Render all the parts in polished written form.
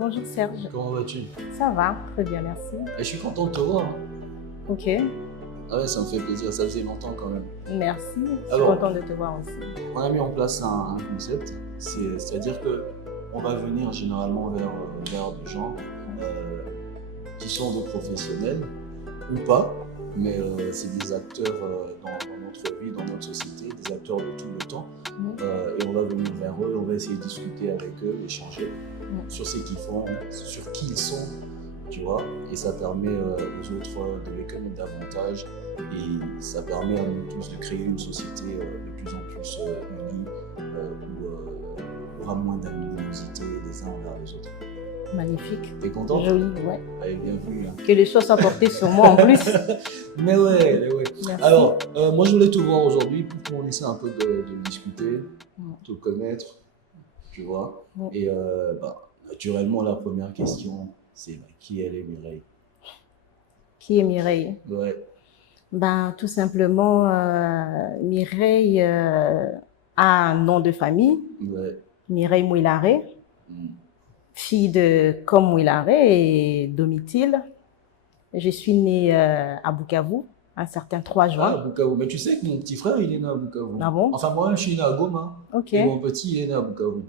Bonjour Serge. Comment vas-tu? Ça va, très bien, merci. Je suis content de te voir. Ok, Ah ouais, ça me fait plaisir, ça faisait longtemps quand même. merci. Je suis Alors, contente de te voir aussi. on a mis en place un concept, c'est-à-dire que on va venir généralement vers des gens qui sont des professionnels ou pas, mais c'est des acteurs dans notre vie, dans notre société, des acteurs de tout le temps. Et on va venir vers eux, on va essayer de discuter avec eux, échanger sur ce qu'ils font, sur qui ils sont, tu vois. Et ça permet aux autres de les connaître davantage et ça permet à nous tous de créer une société de plus en plus unie où il y aura moins d'animosité les uns envers les autres. Magnifique. T'es content? Joli, ouais. Allez, bien vu. Hein. Que les choses soient portées sur moi en plus. Mais ouais. Merci. Alors, moi je voulais te voir aujourd'hui pour qu'on essaie un peu de discuter, te connaître, tu vois. Et naturellement, la première question, c'est qui elle est Mireille? Qui est Mireille? Ouais. Ben, tout simplement, Mireille a un nom de famille, Mireille Mouilaré, fille de Com Mouilaré et Domitil. Je suis née à Bukavu, un certain 3 juin. Ah, Bukavu. Mais tu sais que mon petit frère, il est né à Bukavu. Ah bon? Enfin, moi, je suis né à Goma. Ok. Et mon petit, il est né à Bukavu.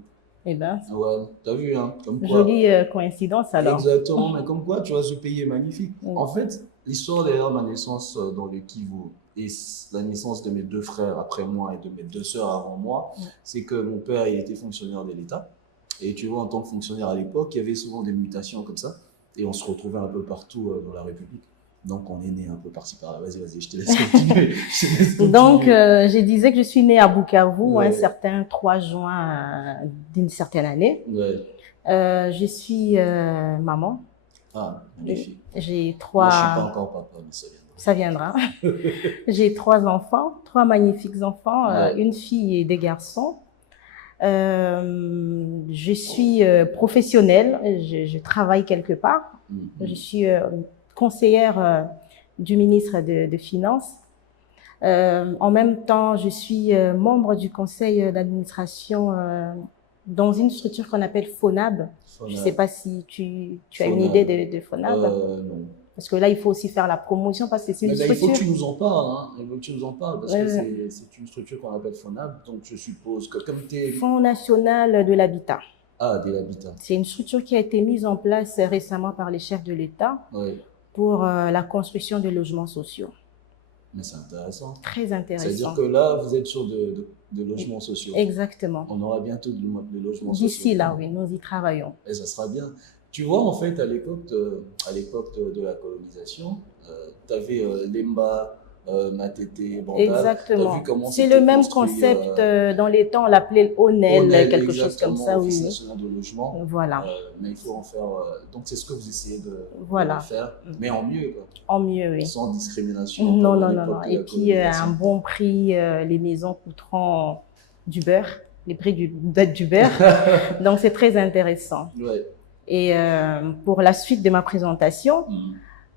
Eh ben, ouais, t'as vu, hein, comme quoi. Jolie coïncidence alors. Exactement, mais comme quoi, tu vois, ce pays est magnifique. En fait, l'histoire derrière ma naissance dans le Kivu et la naissance de mes 2 frères après moi et de mes 2 sœurs avant moi, c'est que mon père, il était fonctionnaire de l'État. Et tu vois, en tant que fonctionnaire à l'époque, il y avait souvent des mutations comme ça. Et on se retrouvait un peu partout dans la République. Donc, on est né un peu par-ci par-là. Vas-y, je te laisse continuer. Donc, je disais que je suis née à Bukavu un certain 3 juin d'une certaine année. Je suis maman. Ah, magnifique. J'ai 3... Moi, je ne suis pas encore papa, mais ça viendra. Ça viendra. J'ai 3 enfants, 3 magnifiques enfants, une fille et 2 garçons. Je suis professionnelle, je travaille quelque part. Je suis conseillère du ministre de Finances. En même temps, je suis membre du conseil d'administration dans une structure qu'on appelle FONAB. Je ne sais pas si tu as une idée de FONAB. Non. Parce que là, il faut aussi faire la promotion parce que c'est une structure. Il faut que tu nous en parles, hein. Il faut que tu nous en parles parce que c'est une structure qu'on appelle FONAB. Donc, je suppose que comme tu es... Fonds national de l'habitat. Ah, de l'habitat. C'est une structure qui a été mise en place récemment par les chefs de l'État pour la construction de logements sociaux. Mais c'est intéressant. Très intéressant. C'est-à-dire que là, vous êtes sur de logements sociaux. Exactement. On aura bientôt de logements sociaux. D'ici là, oui, nous y travaillons. Et ça sera bien. Tu vois, en fait, à l'époque de la colonisation, tu avais Lemba, Matete, Bandal. Exactement. C'est le même concept. Dans les temps, on l'appelait Onel, quelque chose comme ça. Office national de logement. Voilà. Mais il faut en faire. Donc, c'est ce que vous essayez de faire, mais en mieux. Quoi. En mieux, oui. Sans discrimination. Non. Et puis, à un bon prix, les maisons coûteront du beurre, les prix du beurre. Donc, c'est très intéressant. Ouais. Et pour la suite de ma présentation,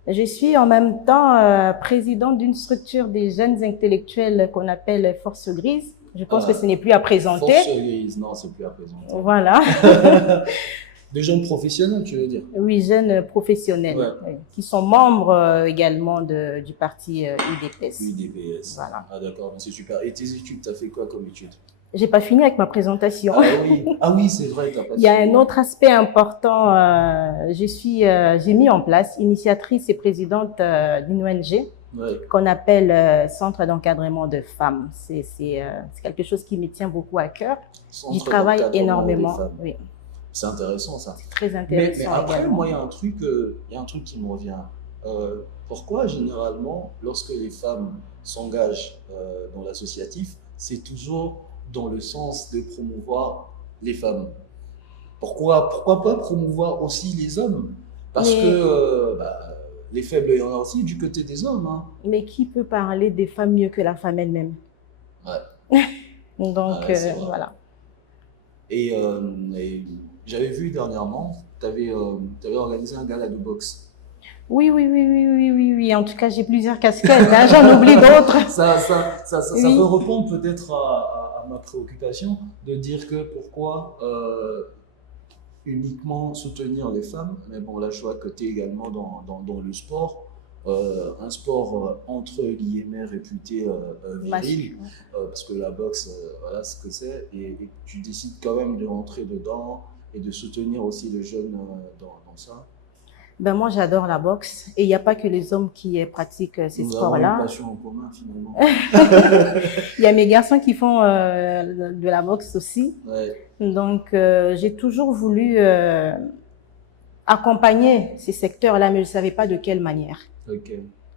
je suis en même temps présidente d'une structure des jeunes intellectuels qu'on appelle Force Grise. Je pense que ce n'est plus à présenter. Force Grise, non, c'est plus à présenter. Voilà. Des jeunes professionnels, tu veux dire? Oui, jeunes professionnels, qui sont membres également du parti UDPS. UDPS. Voilà. Ah d'accord, c'est super. Et tes études, tu as fait quoi comme études? J'ai pas fini avec ma présentation. Ah oui, c'est vrai, t'as pas fini. Il y a un autre aspect important. J'ai mis en place, initiatrice et présidente d'une ONG qu'on appelle Centre d'encadrement de femmes. C'est quelque chose qui me tient beaucoup à cœur. J'y travaille énormément. Oui. C'est intéressant ça. C'est très intéressant. Mais après, également. Moi, il y a un truc qui me revient. Pourquoi généralement, lorsque les femmes s'engagent dans l'associatif, c'est toujours dans le sens de promouvoir les femmes? Pourquoi pas promouvoir aussi les hommes? Parce que les faibles, il y en a aussi du côté des hommes. Hein. Mais qui peut parler des femmes mieux que la femme elle-même? Donc, voilà. Et j'avais vu dernièrement, tu avais organisé un gala de boxe. Oui. En tout cas, j'ai plusieurs casquettes. Hein. J'en oublie d'autres. Ça peut répondre peut-être à ma préoccupation de dire que pourquoi uniquement soutenir les femmes, mais bon, là, je vois que tu es également dans le sport. Un sport entre guillemets réputé viril, parce que la boxe, voilà ce que c'est, et tu décides quand même de rentrer dedans et de soutenir aussi les jeunes dans ça. Ben moi, j'adore la boxe et il n'y a pas que les hommes qui pratiquent ces sports-là. Nous avons une passion en commun finalement. Il y a mes garçons qui font de la boxe aussi. Ouais. Donc, j'ai toujours voulu accompagner ces secteurs-là, mais je ne savais pas de quelle manière. Ok.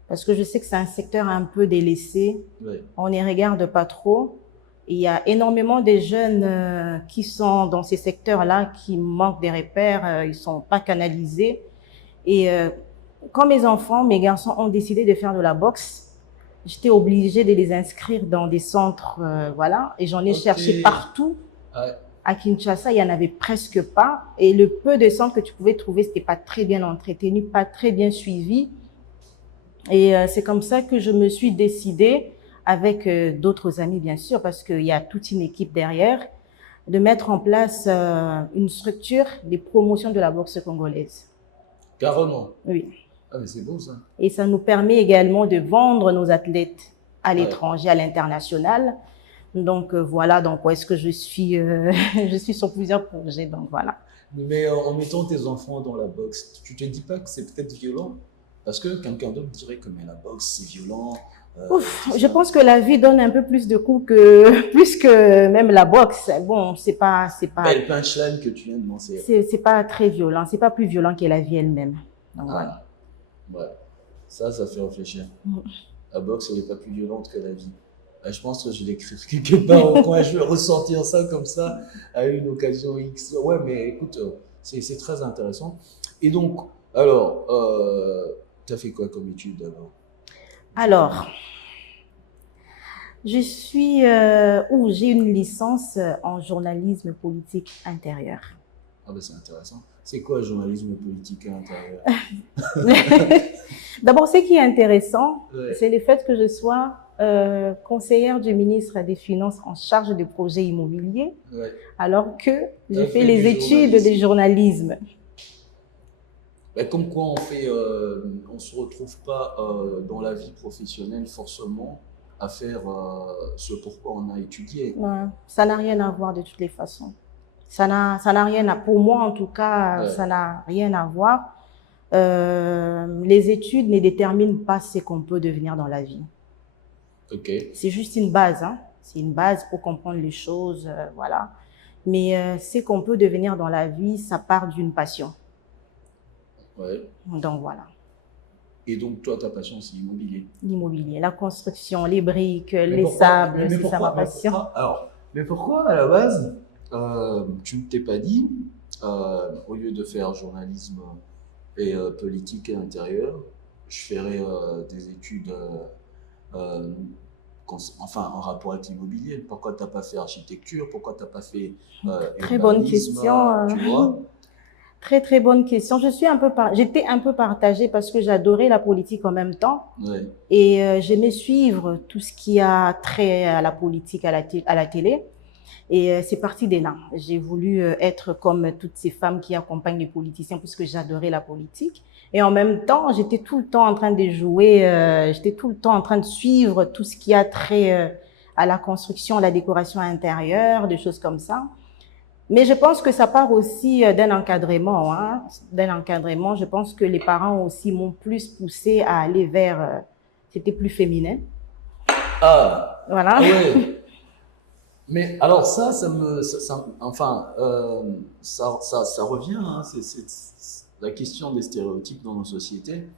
Parce que je sais que c'est un secteur un peu délaissé. Ouais. On n'y regarde pas trop. Il y a énormément de jeunes qui sont dans ces secteurs-là, qui manquent des repères, ils ne sont pas canalisés. Et quand mes enfants, mes garçons ont décidé de faire de la boxe, j'étais obligée de les inscrire dans des centres, voilà. Et j'en ai cherché partout. Ouais. À Kinshasa, il n'y en avait presque pas. Et le peu de centres que tu pouvais trouver, c'était pas très bien entretenu, pas très bien suivi. Et c'est comme ça que je me suis décidée, avec d'autres amis bien sûr, parce qu'il y a toute une équipe derrière, de mettre en place une structure de promotion de la boxe congolaise. Carrément. Oui. Ah mais c'est beau ça. Et ça nous permet également de vendre nos athlètes à l'étranger, à l'international. Donc voilà, donc où est-ce que je suis je suis sur plusieurs projets, donc voilà. Mais en mettant tes enfants dans la boxe, tu te dis pas que c'est peut-être violent? Parce que quelqu'un d'autre dirait que mais la boxe c'est violent. Ouf, je pense que la vie donne un peu plus de coups que plus que même la boxe. Bon, c'est pas belle punchline que tu viens de lancer. C'est pas très violent, c'est pas plus violent que la vie elle-même. Donc voilà. Ouais. Ça fait réfléchir. La boxe elle est pas plus violente que la vie. Je pense que je vais l'écrire quelque part au coin, je vais ressortir ça comme ça à une occasion X. Ouais, mais écoute, c'est très intéressant. Et donc, alors, tu as fait quoi comme étude alors? Alors, je suis, j'ai une licence en journalisme politique intérieur. Ah ben c'est intéressant. C'est quoi le journalisme politique intérieur? D'abord, ce qui est intéressant, c'est le fait que je sois conseillère du ministre des Finances en charge des projets immobiliers, alors que j'ai fait les études de journalisme. Ben, comme quoi on se retrouve pas dans la vie professionnelle forcément à faire ce pourquoi on a étudié. Ouais, ça n'a rien à voir de toutes les façons. Ça n'a rien à, pour moi en tout cas, ça n'a rien à voir. Les études ne déterminent pas ce qu'on peut devenir dans la vie. Okay. C'est juste une base, hein. C'est une base pour comprendre les choses, voilà. Mais ce qu'on peut devenir dans la vie, ça part d'une passion. Ouais. Donc voilà. Et donc toi, ta passion, c'est l'immobilier. L'immobilier, la construction, les briques, les sables, c'est ça ma passion. Mais pourquoi à la base, tu ne t'es pas dit, au lieu de faire journalisme et politique et intérieur, je ferai des études en rapport avec l'immobilier. Pourquoi tu n'as pas fait architecture? Pourquoi tu n'as pas fait très bonne question. Tu vois? Très, très bonne question. J'étais un peu partagée parce que j'adorais la politique en même temps. Ouais. Et j'aimais suivre tout ce qui a trait à la politique à la télé. Et c'est parti de là. J'ai voulu être comme toutes ces femmes qui accompagnent les politiciens puisque j'adorais la politique. Et en même temps, j'étais tout le temps en train de jouer, j'étais tout le temps en train de suivre tout ce qui a trait à la construction, à la décoration intérieure, des choses comme ça. Mais je pense que ça part aussi d'un encadrement, hein, d'un encadrement. Je pense que les parents aussi m'ont plus poussé à aller vers, c'était plus féminin. Ah. Voilà. Ouais. Mais alors ça revient, hein, c'est la question des stéréotypes dans nos sociétés.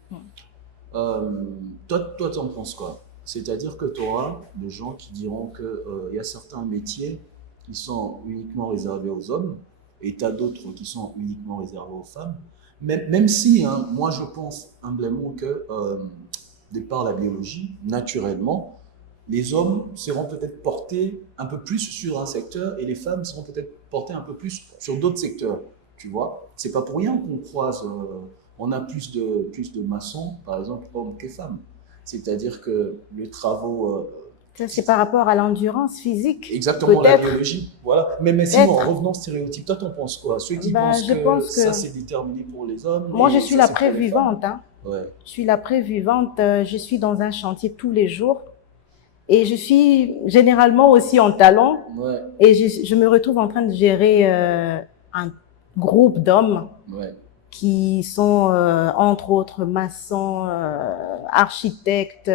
Toi, t'en penses quoi? C'est-à-dire que tu auras des gens qui diront que y a certains métiers qui sont uniquement réservés aux hommes et tu as d'autres qui sont uniquement réservés aux femmes. Même si, hein, moi je pense humblement que, de par la biologie, naturellement, les hommes seront peut-être portés un peu plus sur un secteur et les femmes seront peut-être portées un peu plus sur d'autres secteurs, tu vois. C'est pas pour rien qu'on croise, on a plus de maçons, par exemple, hommes que femmes. C'est-à-dire que les travaux Ça, c'est par rapport à l'endurance physique. Exactement, la biologie. Voilà. Mais sinon, en revenant au stéréotype, toi, t'en penses quoi? Ceux qui pensent que ça, c'est déterminé pour les hommes. Moi, je suis la preuve vivante. Hein. Ouais. Je suis la preuve vivante. Je suis dans un chantier tous les jours. Et je suis généralement aussi en talons. Ouais. Et je me retrouve en train de gérer un groupe d'hommes qui sont, entre autres, maçons, architectes,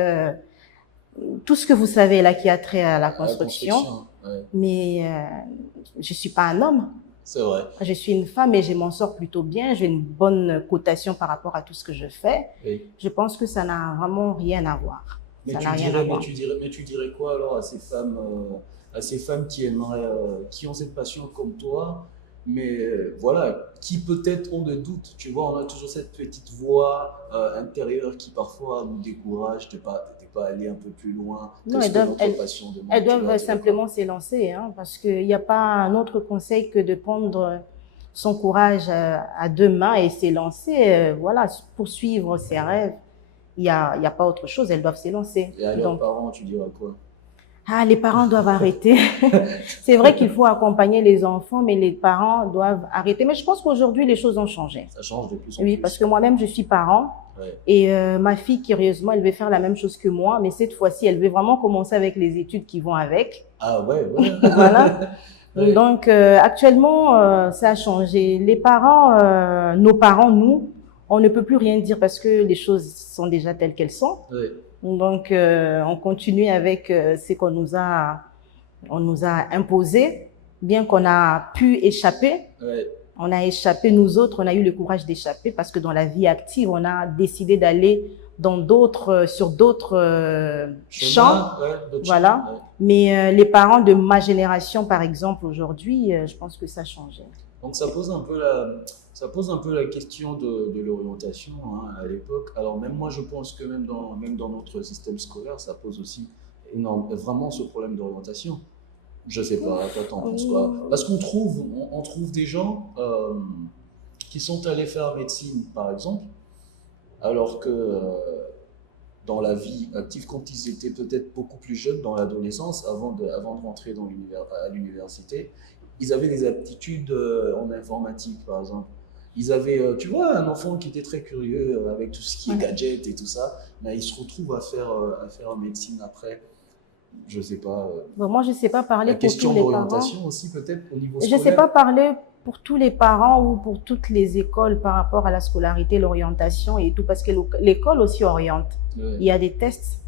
tout ce que vous savez là qui a trait à la construction. Mais je suis pas un homme. C'est vrai. Je suis une femme et je m'en sors plutôt bien. J'ai une bonne cotation par rapport à tout ce que je fais. Oui. Je pense que ça n'a vraiment rien à voir. Mais tu dirais quoi alors à ces femmes qui aimeraient, qui ont cette passion comme toi, mais voilà, qui peut-être ont des doutes. Tu vois, on a toujours cette petite voix intérieure qui parfois nous décourage de pas aller un peu plus loin. Non, elles doivent simplement s'élancer, hein, parce qu'il n'y a pas un autre conseil que de prendre son courage à deux mains et s'élancer, voilà, poursuivre ses rêves. Il y a pas autre chose, elles doivent s'élancer. Et à leurs parents, tu diras quoi? Ah, les parents doivent arrêter. C'est vrai qu'il faut accompagner les enfants, mais les parents doivent arrêter. Mais je pense qu'aujourd'hui, les choses ont changé. Ça change de plus en plus. Oui, parce que moi-même, je suis parent. Ouais. Et ma fille, curieusement, elle veut faire la même chose que moi, mais cette fois-ci, elle veut vraiment commencer avec les études qui vont avec. Ah ouais. Voilà. Ouais. Donc, actuellement, ça a changé. Les parents, nos parents, nous, on ne peut plus rien dire parce que les choses sont déjà telles qu'elles sont. Ouais. Donc, on continue avec ce qu'on nous a imposé, bien qu'on a pu échapper. Ouais. On a échappé, nous autres, on a eu le courage d'échapper parce que dans la vie active, on a décidé d'aller sur d'autres champs. Voilà. Ouais. Mais les parents de ma génération, par exemple, aujourd'hui, je pense que ça a changé. Donc, ça pose un peu la question de l'orientation hein, à l'époque. Alors, même moi, je pense que même dans notre système scolaire, ça pose aussi vraiment ce problème d'orientation. Je sais pas, toi t'en penses quoi? Parce qu'on trouve des gens qui sont allés faire médecine, par exemple, alors que dans la vie active, quand ils étaient peut-être beaucoup plus jeunes, dans l'adolescence, avant de rentrer à l'université, ils avaient des aptitudes en informatique, par exemple. Ils avaient, tu vois, un enfant qui était très curieux avec tout ce qui est gadget et tout ça, mais il se retrouve à faire médecine après. Je sais pas. Bon, moi, je sais pas parler pour tous les parents. La question d'orientation aussi, peut-être, au niveau scolaire. Je sais pas parler pour tous les parents ou pour toutes les écoles par rapport à la scolarité, l'orientation et tout, parce que l'école aussi oriente. Ouais. Il y a des tests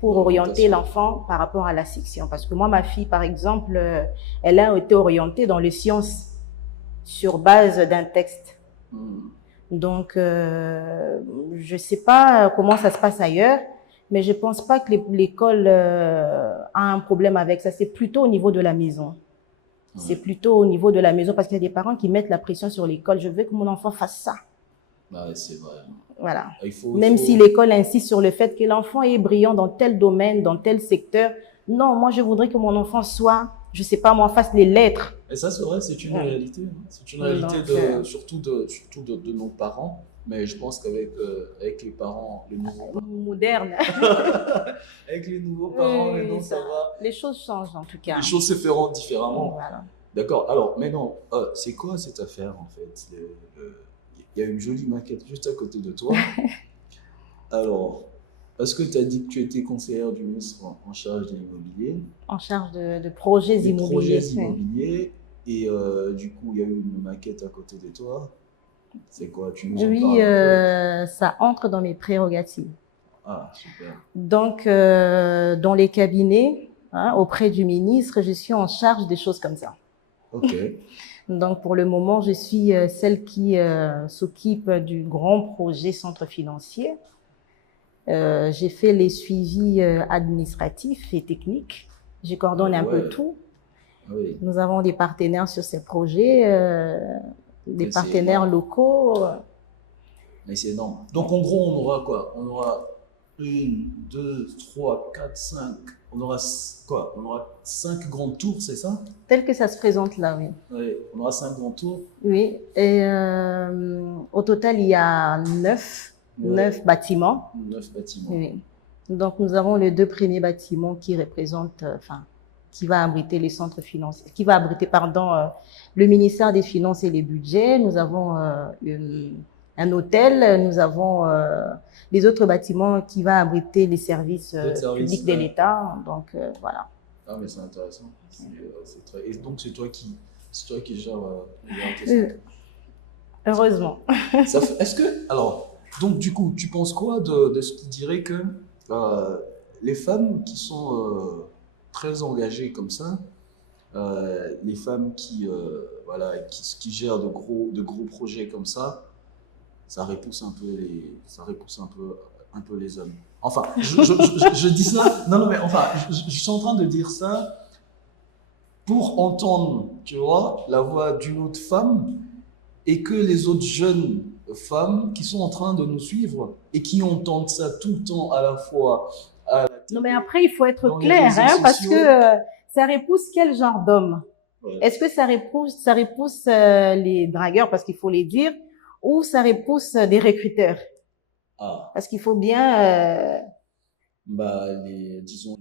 pour orienter l'enfant par rapport à la section. Parce que moi, ma fille, par exemple, elle a été orientée dans les sciences sur base d'un texte. Donc, je sais pas comment ça se passe ailleurs. Mais je pense pas que l'école a un problème avec ça. C'est plutôt au niveau de la maison. Ouais. C'est plutôt au niveau de la maison parce qu'il y a des parents qui mettent la pression sur l'école. Je veux que mon enfant fasse ça. Bah, c'est vrai. Voilà. Même si l'école insiste sur le fait que l'enfant est brillant dans tel domaine, dans tel secteur. Non, moi, je voudrais que mon enfant soit, je sais pas, moi, fasse les lettres. Et ça, c'est vrai, c'est une réalité. C'est une réalité surtout de nos parents. Mais je pense qu'avec les parents, les nouveaux parents. Modernes. Avec les nouveaux parents, maintenant, ça va. Les choses changent en tout cas. Les choses se feront différemment. Voilà. D'accord. Alors, maintenant, c'est quoi cette affaire en fait? Il y a une jolie maquette juste à côté de toi. Alors, est-ce que tu as dit que tu étais conseillère du ministre en charge de l'immobilier? En charge de projets immobiliers. Projets immobiliers. Et du coup, il y a eu une maquette à côté de toi. C'est quoi? Tu nous en parles un peu? Ça entre dans mes prérogatives. Ah, super. Donc, dans les cabinets, auprès du ministre, je suis en charge des choses comme ça. Ok. Donc, pour le moment, je suis celle qui s'occupe du grand projet centre financier. J'ai fait les suivis administratifs et techniques. Je coordonne un peu tout. Oui. Nous avons des partenaires sur ces projets. Des partenaires locaux. Mais c'est énorme. Donc, en gros, on aura quoi? On aura 1, 2, 3, 4, 5. On aura quoi? On aura 5 grandes tours, c'est ça? Tel que ça se présente là, oui. Oui, on aura 5 grandes tours. Oui. Et au total, il y a 9 bâtiments. 9 bâtiments. Oui. Donc, nous avons les 2 premiers bâtiments qui représentent, qui va abriter les centres financiers, qui va abriter, pardon, le ministère des Finances et les budgets. Nous avons un hôtel, nous avons les autres bâtiments qui va abriter les services publics de l'État. Donc, voilà. Ah, mais c'est intéressant. Et donc, c'est toi qui gères tes centres. Heureusement. Est-ce que, alors, donc du coup, tu penses quoi de ce qui dirait que les femmes qui sont très engagées comme ça, les femmes voilà, qui gèrent de gros projets comme ça repousse un peu les hommes. Enfin, je dis ça, non, mais enfin, je suis en train de dire ça pour entendre, tu vois, la voix d'une autre femme et que les autres jeunes femmes qui sont en train de nous suivre et qui entendent ça tout le temps à la fois. Non, mais après, il faut être clair, parce que ça repousse quel genre d'homme? Ouais. Est-ce que ça repousse les dragueurs, parce qu'il faut les dire, ou ça repousse des recruteurs? Parce qu'il faut bien... disons,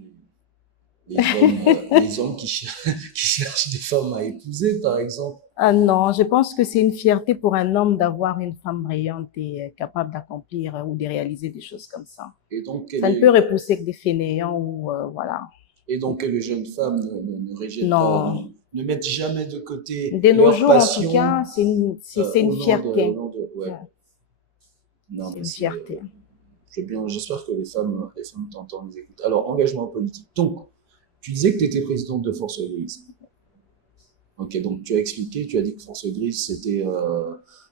les hommes qui cherchent des femmes à épouser, par exemple. Ah non, je pense que c'est une fierté pour un homme d'avoir une femme brillante et capable d'accomplir ou de réaliser des choses comme ça. Et donc, ça ne peut repousser que des fainéants ou voilà. Et donc, que les jeunes femmes ne rejettent pas, ne mettent jamais de côté de nos jours, passion, en tout cas, c'est une fierté. Non, c'est une fierté. J'espère que les femmes t'entendent, les écoutent. Alors, engagement politique. Donc, tu disais que tu étais présidente de Force Grise. Ok, donc tu as expliqué, tu as dit que Force Grise, c'était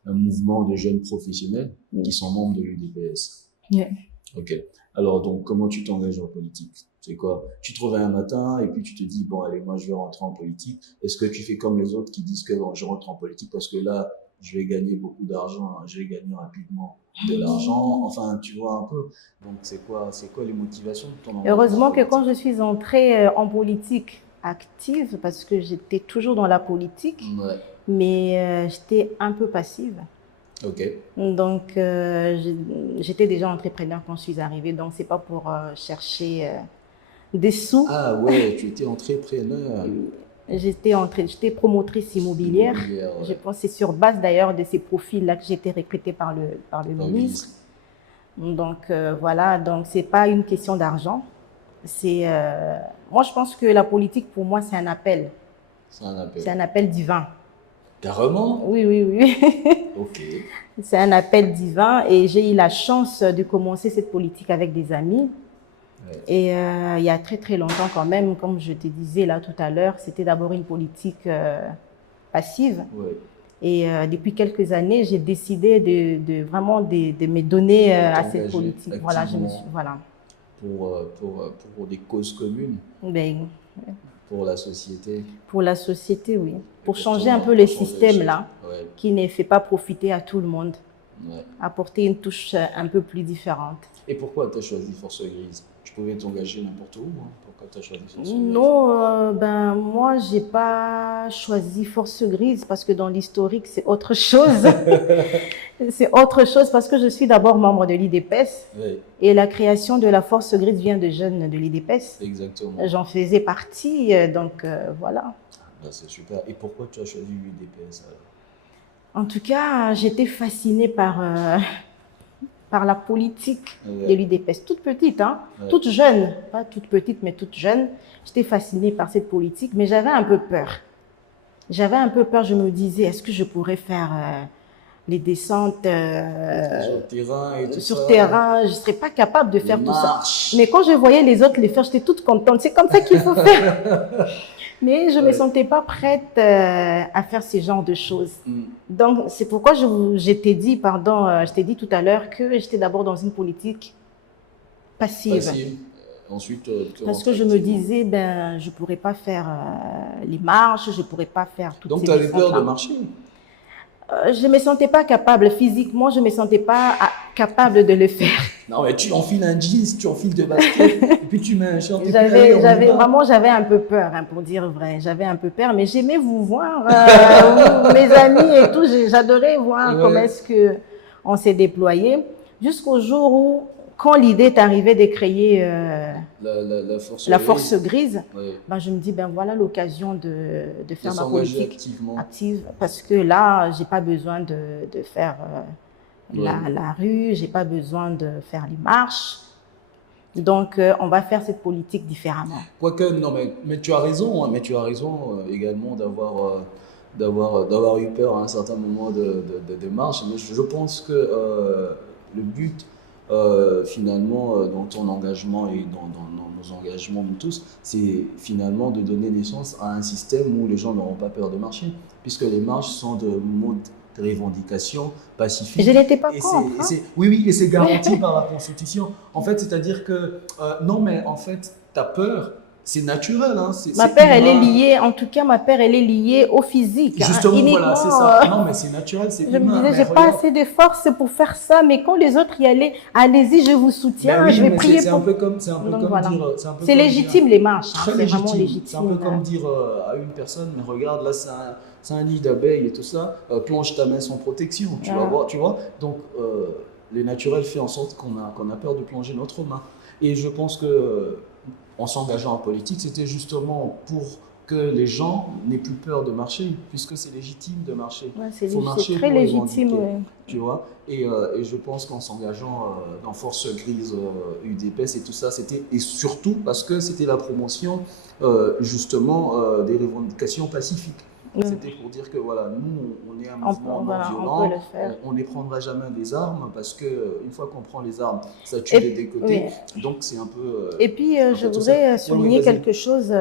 un mouvement de jeunes professionnels qui sont membres de l'UDPS. Yeah. Ok, alors donc comment tu t'engages en politique? C'est quoi? Tu te réveilles un matin et puis tu te dis, bon allez, moi je vais rentrer en politique. Est-ce que tu fais comme les autres qui disent que bon, je rentre en politique parce que là, je vais gagner beaucoup d'argent, je vais gagner rapidement de l'argent, enfin tu vois un peu. Donc c'est quoi les motivations de ton engagement? Heureusement que quand je suis entrée en politique active, parce que j'étais toujours dans la politique, mais j'étais un peu passive. Ok. Donc j'étais déjà entrepreneur quand je suis arrivée, donc c'est pas pour chercher des sous. Ah ouais, tu étais entrepreneur. J'étais promotrice immobilière. Je pense que c'est sur base d'ailleurs de ces profils-là que j'ai été recrutée par le ministre. Donc voilà, donc c'est pas une question d'argent. Moi je pense que la politique pour moi c'est un appel. C'est un appel. C'est un appel divin. Carrément? Oui. Ok. C'est un appel divin et j'ai eu la chance de commencer cette politique avec des amis. Ouais. Et il y a très longtemps quand même, comme je te disais là tout à l'heure, c'était d'abord une politique passive. Ouais. Et depuis quelques années, j'ai décidé de vraiment de me donner à cette politique. Voilà, voilà. Pour des causes communes. Ben, pour la société. Pour la société, oui. Pour changer un peu le système là, qui ne fait pas profiter à tout le monde. Apporter une touche un peu plus différente. Et pourquoi tu as choisi Force Grise? Tu pouvais t'engager n'importe où, hein? Pourquoi tu as choisi Force Grise? Non, moi, j'ai pas choisi Force Grise parce que dans l'historique, c'est autre chose. C'est autre chose parce que je suis d'abord membre de l'IDPS. Oui. Et la création de la Force Grise vient de jeunes de l'IDPS. Exactement. J'en faisais partie, donc voilà. Ben, c'est super. Et pourquoi tu as choisi l'IDPS alors? En tout cas, j'étais fascinée par la politique de l'UDPS. Toute petite, hein, toute jeune, pas toute petite, mais toute jeune. J'étais fascinée par cette politique, mais j'avais un peu peur. J'avais un peu peur, je me disais, est-ce que je pourrais faire les descentes sur terrain, je ne serais pas capable de faire tout ça. Mais quand je voyais les autres les faire, j'étais toute contente. C'est comme ça qu'il faut faire. Mais je ne me sentais pas prête à faire ce genre de choses. Donc, c'est pourquoi je t'ai dit tout à l'heure que j'étais d'abord dans une politique passive. Ensuite, parce que je me disais, je ne pourrais pas faire les marches, je ne pourrais pas faire toutes ces choses. Donc, tu avais peur de marcher? Je ne me sentais pas capable. Physiquement, je ne me sentais pas capable de le faire. Non, mais tu enfiles un jeans, tu enfiles de basket, et puis tu mets un short. J'avais un peu peur, hein, pour dire vrai. J'avais un peu peur, mais j'aimais vous voir, mes amis et tout. J'adorais voir comment est-ce qu'on s'est déployé. Jusqu'au jour où, quand l'idée est arrivée de créer la force grise, ouais. Ben, je me dis, ben voilà l'occasion de faire ma politique active. Parce que là, je n'ai pas besoin de faire la rue, je n'ai pas besoin de faire les marches. Donc, on va faire cette politique différemment. Quoique, non, mais tu as raison, hein, mais tu as raison également d'avoir eu peur à un certain moment de marche. Mais je pense que le but, finalement, dans ton engagement et dans nos engagements de tous, c'est finalement de donner naissance à un système où les gens n'auront pas peur de marcher, puisque les marches sont de modes de revendication pacifique. Je n'étais pas contre. Oui, et c'est garanti par la Constitution. En fait, c'est-à-dire que, non, mais en fait, ta peur, c'est naturel. Hein, ma peur, elle est liée, en tout cas, ma peur, elle est liée au physique. Justement, voilà, c'est ça. Non, mais c'est naturel, c'est humain. Je me disais, j'ai pas assez de force pour faire ça, mais quand les autres y allaient, allez-y, je vous soutiens, je vais prier pour... C'est un peu comme dire... C'est légitime, les marches. Très c'est légitime. vraiment légitime. C'est un peu comme dire à une personne, mais regarde, là, c'est un nid d'abeilles et tout ça, plonge ta main sans protection, tu vas voir, tu vois. Donc, les naturels fait en sorte qu'on a peur de plonger notre main. Et je pense que en s'engageant en politique, c'était justement pour que les gens n'aient plus peur de marcher, puisque c'est légitime de marcher. Ouais, c'est très légitime. Ouais. Tu vois, et je pense qu'en s'engageant dans Force Grise, UDPS et tout ça, et surtout parce que c'était la promotion justement des revendications pacifiques. C'était pour dire que voilà, nous, on est un mouvement non violent, on ne prendra jamais des armes parce qu'une fois qu'on prend les armes, ça tue des deux côtés. Oui. Donc c'est un peu... Et puis je voudrais souligner quelque chose.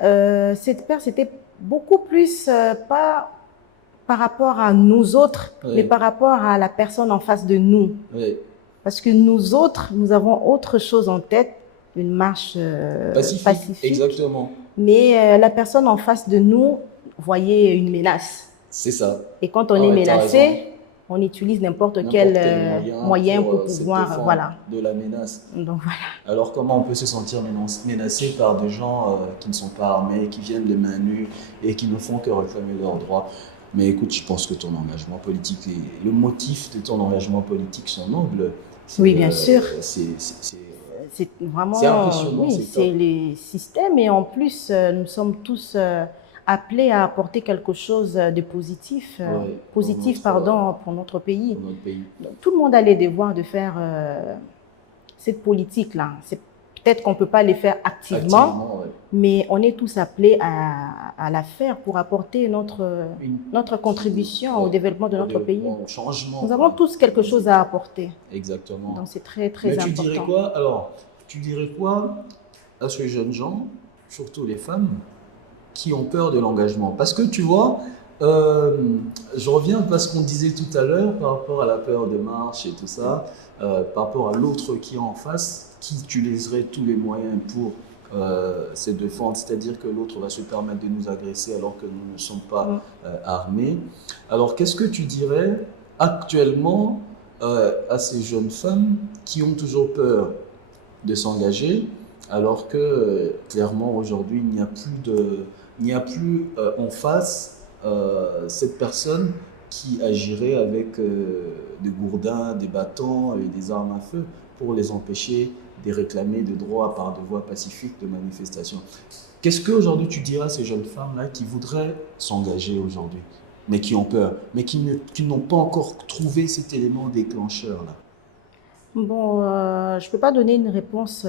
Cette peur, c'était beaucoup plus pas par rapport à nous autres, mais par rapport à la personne en face de nous. Parce que nous autres, nous avons autre chose en tête, une marche pacifique. Exactement. Mais la personne en face de nous voyait une menace. C'est ça. Et quand on est menacé, on utilise n'importe quel moyen pour pouvoir... Voilà. De la menace. Donc voilà. Alors comment on peut se sentir menacé par des gens qui ne sont pas armés, qui viennent les mains nues et qui ne font que réclamer leurs droits? Mais écoute, je pense que ton engagement politique, le motif de ton engagement politique sont nobles. Oui, bien sûr. C'est vraiment... C'est impressionnant. Oui, c'est les systèmes. Et en plus, nous sommes tous... appelés à apporter quelque chose de positif, pour notre pays. Donc, tout le monde a les devoirs de faire cette politique-là. Peut-être qu'on ne peut pas les faire activement, mais on est tous appelés à la faire pour apporter notre contribution au développement de notre pays. Au changement. Nous avons tous quelque chose à apporter. Exactement. Donc c'est très, très important. Tu dirais quoi à ces jeunes gens, surtout les femmes, qui ont peur de l'engagement? Parce que tu vois, je reviens à ce qu'on disait tout à l'heure par rapport à la peur de marche et tout ça, par rapport à l'autre qui est en face, qui utiliserait tous les moyens pour se défendre, c'est-à-dire que l'autre va se permettre de nous agresser alors que nous ne sommes pas armés. Alors qu'est-ce que tu dirais actuellement à ces jeunes femmes qui ont toujours peur de s'engager, alors que clairement aujourd'hui il n'y a plus en face cette personne qui agirait avec des gourdins, des bâtons et des armes à feu pour les empêcher de réclamer des droits par des voies pacifiques de manifestation. Qu'est-ce qu'aujourd'hui tu diras à ces jeunes femmes-là qui voudraient s'engager aujourd'hui, mais qui ont peur, mais qui n'ont pas encore trouvé cet élément déclencheur-là? Bon, je ne peux pas donner une réponse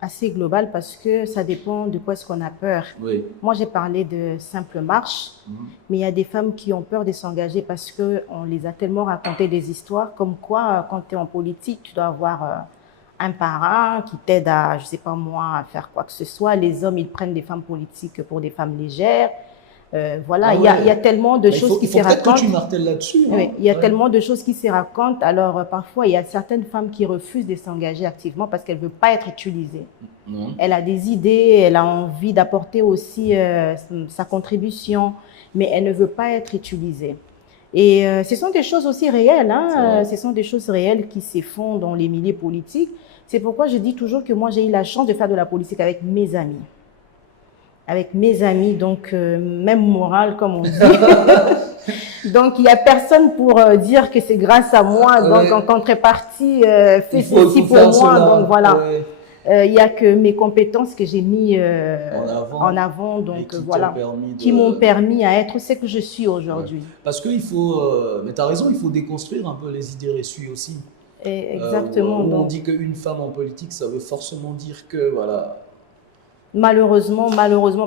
assez globale parce que ça dépend de quoi est-ce qu'on a peur. Oui. Moi, j'ai parlé de simple marche, mais il y a des femmes qui ont peur de s'engager parce qu'on les a tellement raconté des histoires comme quoi, quand tu es en politique, tu dois avoir un parrain qui t'aide à, je ne sais pas moi, à faire quoi que ce soit. Les hommes, ils prennent des femmes politiques pour des femmes légères. Voilà, il y a tellement de choses qui se racontent. Peut-être que tu martèles là-dessus. Oui, il y a tellement de choses qui se racontent. Alors, parfois, il y a certaines femmes qui refusent de s'engager activement parce qu'elles ne veulent pas être utilisées. Elle a des idées, elle a envie d'apporter aussi sa contribution, mais elle ne veut pas être utilisée. Et ce sont des choses aussi réelles. Hein, ce sont des choses réelles qui se font dans les milieux politiques. C'est pourquoi je dis toujours que moi, j'ai eu la chance de faire de la politique avec mes amis. Avec mes amis, donc même morale, comme on dit. Donc, il n'y a personne pour dire que c'est grâce à moi. Donc, en contrepartie, fais ceci pour moi. Cela. Donc, voilà. Il n'y a que mes compétences que j'ai mis en avant, donc voilà, qui m'ont permis à être ce que je suis aujourd'hui. Parce qu'il faut, mais tu as raison, il faut déconstruire un peu les idées reçues aussi. Exactement. On dit qu'une femme en politique, ça veut forcément dire que, voilà. Malheureusement,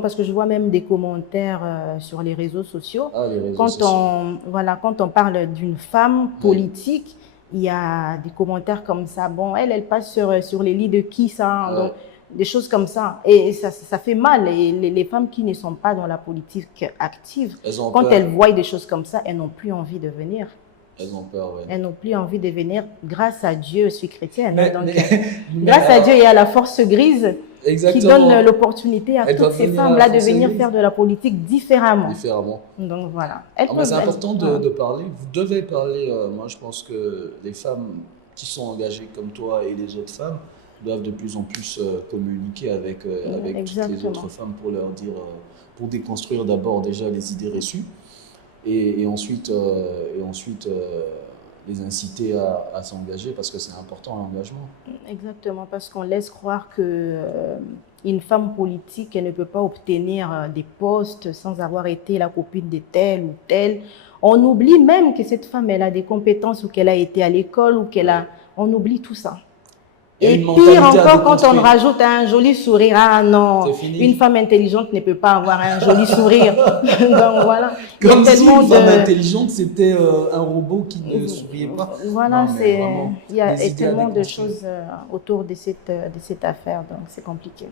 parce que je vois même des commentaires sur les réseaux sociaux. Quand on parle d'une femme politique, il y a des commentaires comme ça. Bon, elle passe sur les lits de qui ça, donc, des choses comme ça. Et ça fait mal. Et les femmes qui ne sont pas dans la politique active, quand elles voient des choses comme ça, elles n'ont plus envie de venir. Elles ont peur, oui. Elles n'ont plus envie de venir. Grâce à Dieu, je suis chrétienne. Grâce à Dieu, il y a la force grise qui donne l'opportunité à toutes ces femmes-là de venir faire de la politique différemment. Donc voilà. C'est important de parler. Vous devez parler. Moi, je pense que les femmes qui sont engagées comme toi et les autres femmes doivent de plus en plus communiquer avec toutes les autres femmes pour leur dire, pour déconstruire d'abord déjà les idées reçues. Et ensuite les inciter à s'engager parce que c'est important l'engagement. Exactement, parce qu'on laisse croire qu'une femme politique elle ne peut pas obtenir des postes sans avoir été la copine de tel ou tel. On oublie même que cette femme elle a des compétences ou qu'elle a été à l'école ou on oublie tout ça. Et pire encore quand on rajoute un joli sourire. Ah non, une femme intelligente ne peut pas avoir un joli sourire. Donc voilà. Comme si une femme intelligente c'était un robot qui ne souriait pas. Voilà, il y a tellement de choses autour de cette affaire, donc c'est compliqué.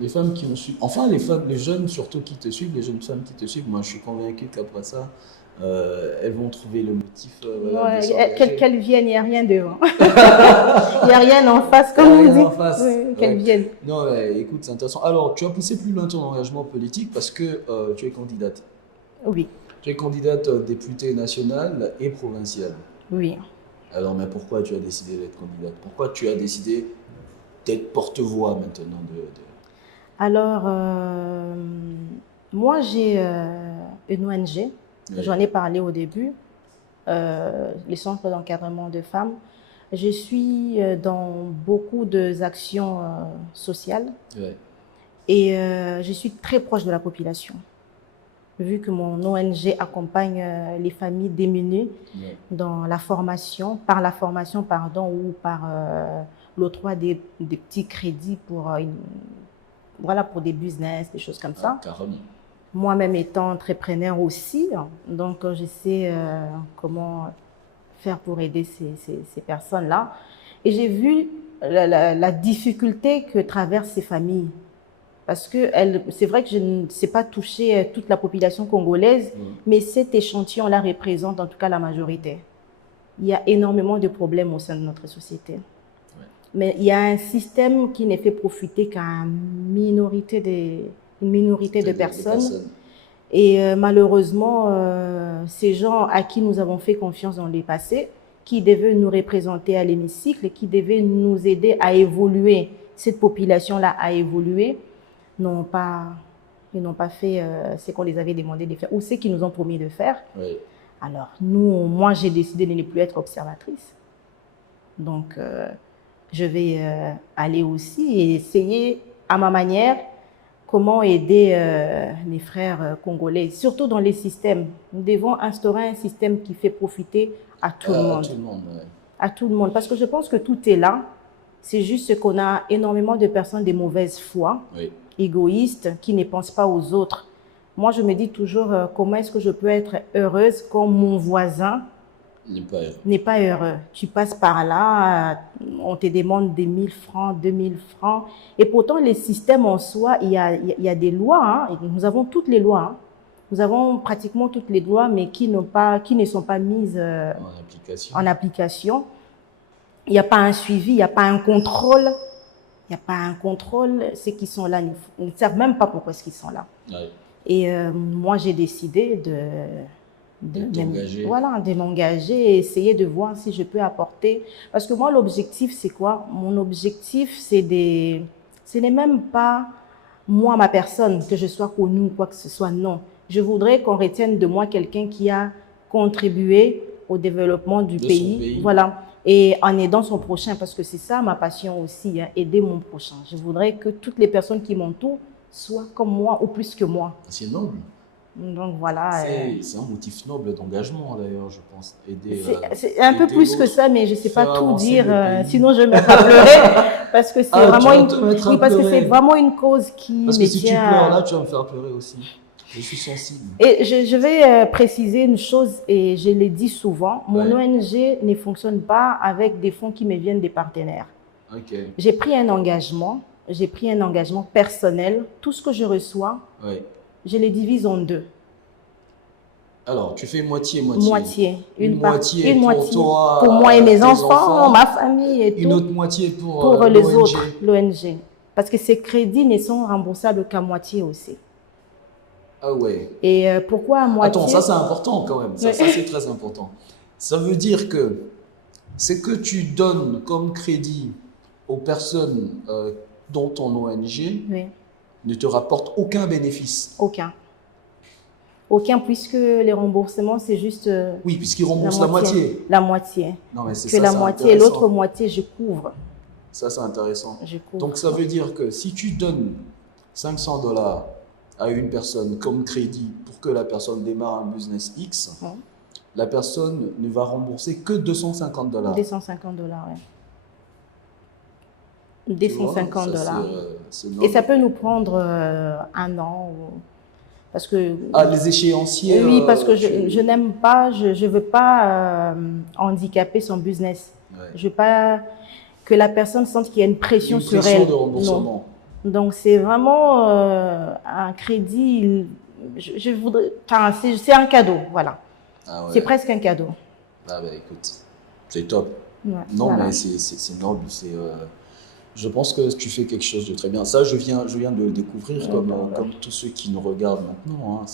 Les femmes qui ont su, enfin les jeunes surtout qui te suivent, les jeunes femmes qui te suivent, moi je suis convaincu qu'après ça, elles vont trouver le motif. Qu'elles viennent, il n'y a rien devant. Il n'y a rien en face, comme on dit. Qu'elles viennent. Non, écoute, c'est intéressant. Alors, tu as poussé plus loin ton engagement politique parce que tu es candidate. Oui. Tu es candidate députée nationale et provinciale. Oui. Alors, mais pourquoi tu as décidé d'être candidate? Pourquoi tu as décidé d'être porte-voix maintenant Alors, moi, j'ai une ONG. J'en ai parlé au début, les centres d'encadrement de femmes. Je suis dans beaucoup d'actions sociales et je suis très proche de la population. Vu que mon ONG accompagne les familles démunies dans la formation, ou par l'octroi des petits crédits pour des business, des choses comme ça. Carrément. Moi-même étant entrepreneur aussi, donc je sais comment faire pour aider ces personnes-là. Et j'ai vu la difficulté que traversent ces familles. Parce que c'est vrai que je ne sais pas toucher toute la population congolaise, mais cet échantillon-là représente en tout cas la majorité. Il y a énormément de problèmes au sein de notre société. Mais il y a un système qui ne fait profiter qu'une minorité de personnes. Et malheureusement, ces gens à qui nous avons fait confiance dans le passé, qui devaient nous représenter à l'hémicycle, qui devaient nous aider à évoluer, cette population-là à évoluer, ils n'ont pas fait ce qu'on les avait demandé de faire, ou ce qu'ils nous ont promis de faire. Alors, moi, j'ai décidé de ne plus être observatrice. Donc, je vais aller aussi et essayer, à ma manière, comment aider les frères congolais, surtout dans les systèmes. Nous devons instaurer un système qui fait profiter à tout le monde. À tout le monde. Parce que je pense que tout est là. C'est juste qu'on a énormément de personnes de mauvaise foi, égoïstes, qui ne pensent pas aux autres. Moi, je me dis toujours, comment est-ce que je peux être heureuse quand mon voisin n'est pas heureux. Tu passes par là, on te demande des 1000 francs, 2000 francs. Et pourtant, les systèmes en soi, il y a des lois. Nous avons toutes les lois. Nous avons pratiquement toutes les lois, mais qui ne sont pas mises en application. Il n'y a pas un suivi, il n'y a pas un contrôle. Il n'y a pas un contrôle. Ceux qui sont là ne savent même pas pourquoi ils sont là. Et moi, j'ai décidé de m'engager et essayer de voir si je peux apporter. Parce que moi, l'objectif, c'est quoi? Mon objectif, ce n'est même pas moi, ma personne, que je sois connue ou quoi que ce soit. Non. Je voudrais qu'on retienne de moi quelqu'un qui a contribuer au développement du De son pays. pays. Voilà. Et en aidant son prochain, parce que c'est ça ma passion aussi, hein, aider mon prochain. Je voudrais que toutes les personnes qui m'entourent soient comme moi ou plus que moi. C'est noble. Donc voilà. C'est un motif noble d'engagement d'ailleurs, je pense. Aider, C'est un peu aider plus que l'autre, ça, mais je ne sais pas faire tout avancer dire, le pays. sinon je vais me mettre à pleurer, parce que c'est Ah, tu vraiment vas une, te mettre à oui, parce que c'est pleurer. vraiment une cause qui Parce me que si tu tient. pleures là, tu vas me faire pleurer aussi. Je suis sensible. Et je vais préciser une chose, et je l'ai dit souvent, mon Ouais. ONG ne fonctionne pas avec des fonds qui me viennent des partenaires. Ok. J'ai pris un engagement personnel. Tout ce que je reçois, Ouais. je les divise en deux. Alors, tu fais moitié-moitié. Moitié. Une moitié une pour moitié toi, pour moi et mes tes enfants, ma famille et une tout. autre moitié pour Les l'ONG. autres, l'ONG. Parce que ces crédits ne sont remboursables qu'à moitié aussi. Ah ouais. Et pourquoi à moitié? Attends, ça c'est important quand même. Ça c'est très important. Ça veut dire que ce que tu donnes comme crédit aux personnes dont ton ONG Oui. ne te rapporte aucun bénéfice. Aucun. Aucun, puisque les remboursements, c'est juste Oui, puisqu'ils remboursent la moitié. La moitié. Non, mais c'est Que ça, la c'est moitié et intéressant. l'autre moitié, je couvre. Ça, c'est intéressant. Je couvre. Donc, ça veut dire que si tu donnes 500 $ à une personne comme crédit pour que la personne démarre un business X, la personne ne va rembourser que 250 $. 250 $, oui. 250 $. Et ça peut nous prendre un an. Parce que, les échéanciers. Oui, parce que je n'aime pas, je ne veux pas handicaper son business. Ouais. Je ne veux pas que la personne sente qu'il y a une pression sur elle. De remboursement. Non. Donc, c'est vraiment un crédit. Je voudrais. Enfin, c'est un cadeau, voilà. Ah ouais. C'est presque un cadeau. Ah ben écoute, c'est top. Ouais, non, voilà. mais c'est noble. Je pense que tu fais quelque chose de très bien. Ça, je viens de le découvrir comme tous ceux qui nous regardent maintenant. Hein,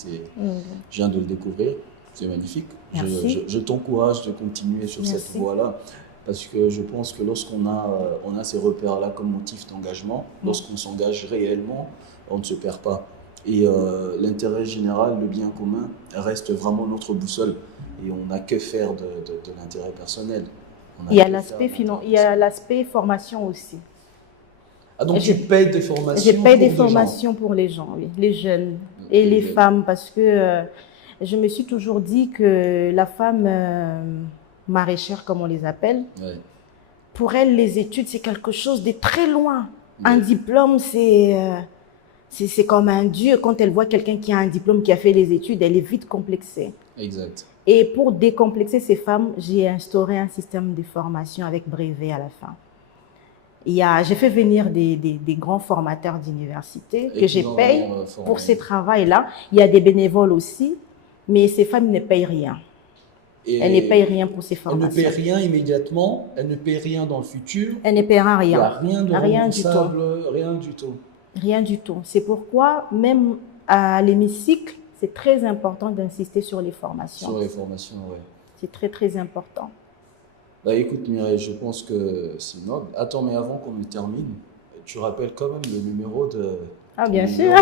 je viens de le découvrir. C'est magnifique. Je t'encourage de continuer sur cette voie-là. Parce que je pense que lorsqu'on a ces repères-là comme motif d'engagement, lorsqu'on s'engage réellement, on ne se perd pas. Et l'intérêt général, le bien commun, reste vraiment notre boussole. Et on n'a que faire de l'intérêt personnel. Il y a l'aspect formation aussi. Ah, donc tu payes des formations? Je paye des formations pour les gens, oui, les jeunes et les femmes, parce que je me suis toujours dit que la femme maraîchère, comme on les appelle, pour elle, les études, c'est quelque chose de très loin. Un diplôme, c'est comme un dieu. Quand elle voit quelqu'un qui a un diplôme, qui a fait les études, elle est vite complexée. Exact. Et pour décomplexer ces femmes, j'ai instauré un système de formation avec brevet à la fin. J'ai fait venir des grands formateurs d'université que je paye pour ces travails-là. Il y a des bénévoles aussi, mais ces femmes ne payent rien. Elles ne payent rien pour ces formations. Elles ne payent rien immédiatement, elles ne payent rien dans le futur. Elles ne paiera rien. Il n'y a rien de remboursable, rien du tout. Rien du tout. C'est pourquoi, même à l'hémicycle, c'est très important d'insister sur les formations. Sur les formations, oui. C'est très, très important. Bah écoute Mireille, je pense que c'est noble. Attends, mais avant qu'on le termine, tu rappelles quand même le numéro de... Ah, bien sûr.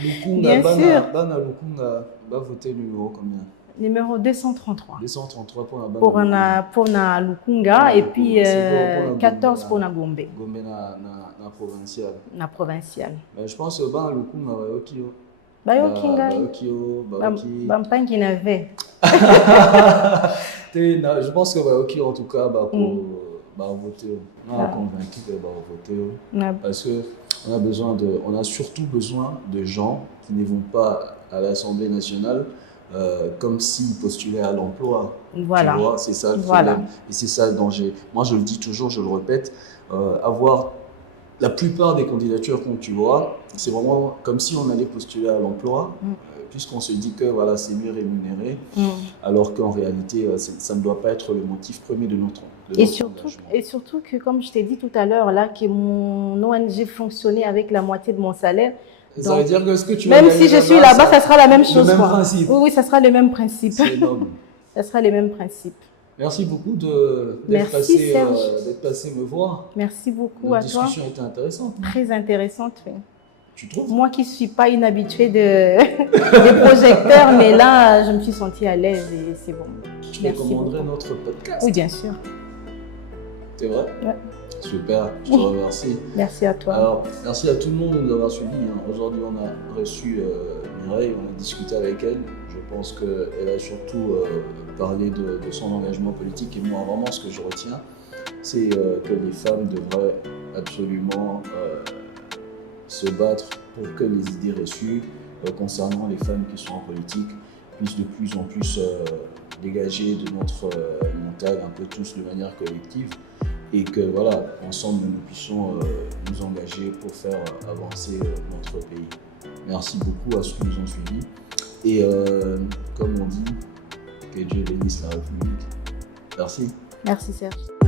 Lukunga, bien sûr. Bana Lukunga va voter le numéro combien? Numéro 233. 233 pour la Bana. Pour na Lukunga et puis 14 pour na Gombe. Gombe na provincial. Na provincial. Mais je pense que Bana Lukunga va okio. Bampangi n'avait. Je pense que ok en tout cas pour voter. On est convaincu que voter parce que on a surtout besoin de gens qui ne vont pas à l'Assemblée nationale comme s'ils postulaient à l'emploi. Voilà. Tu vois, c'est ça le problème. Et c'est ça le danger. Moi, je le dis toujours, je le répète, avoir la plupart des candidatures qu'on tu vois, c'est vraiment comme si on allait postuler à l'emploi, puisqu'on se dit que voilà, c'est mieux rémunéré, alors qu'en réalité, ça ne doit pas être le motif premier de notre engagement. Et surtout que, comme je t'ai dit tout à l'heure, là, que mon ONG fonctionnait avec la moitié de mon salaire. Ça veut dire que ce que tu même si je suis là-bas, ça sera la même chose. Le même principe. Oui, ça sera le même principe. C'est énorme. Ça sera les mêmes principes. Merci beaucoup d'être passé me voir. Merci beaucoup à toi. La discussion était intéressante. Très intéressante, oui. Tu trouves? Moi qui ne suis pas une habituée des projecteurs, mais là, je me suis sentie à l'aise et c'est bon. Tu recommanderais notre podcast? Oui, bien sûr. C'est vrai? Ouais. Super, je te remercie. Merci à toi. Alors, merci à tout le monde de nous avoir suivis. Aujourd'hui, on a reçu Mireille, on a discuté avec elle. Je pense qu'elle a surtout parlé de son engagement politique. Et moi, vraiment, ce que je retiens, c'est que les femmes devraient absolument se battre pour que les idées reçues concernant les femmes qui sont en politique puissent de plus en plus dégager de notre montagne, un peu tous de manière collective. Et que voilà, ensemble, nous puissions nous engager pour faire avancer notre pays. Merci beaucoup à ceux qui nous ont suivis. Et comme on dit, que Dieu bénisse la République. Merci. Merci Serge.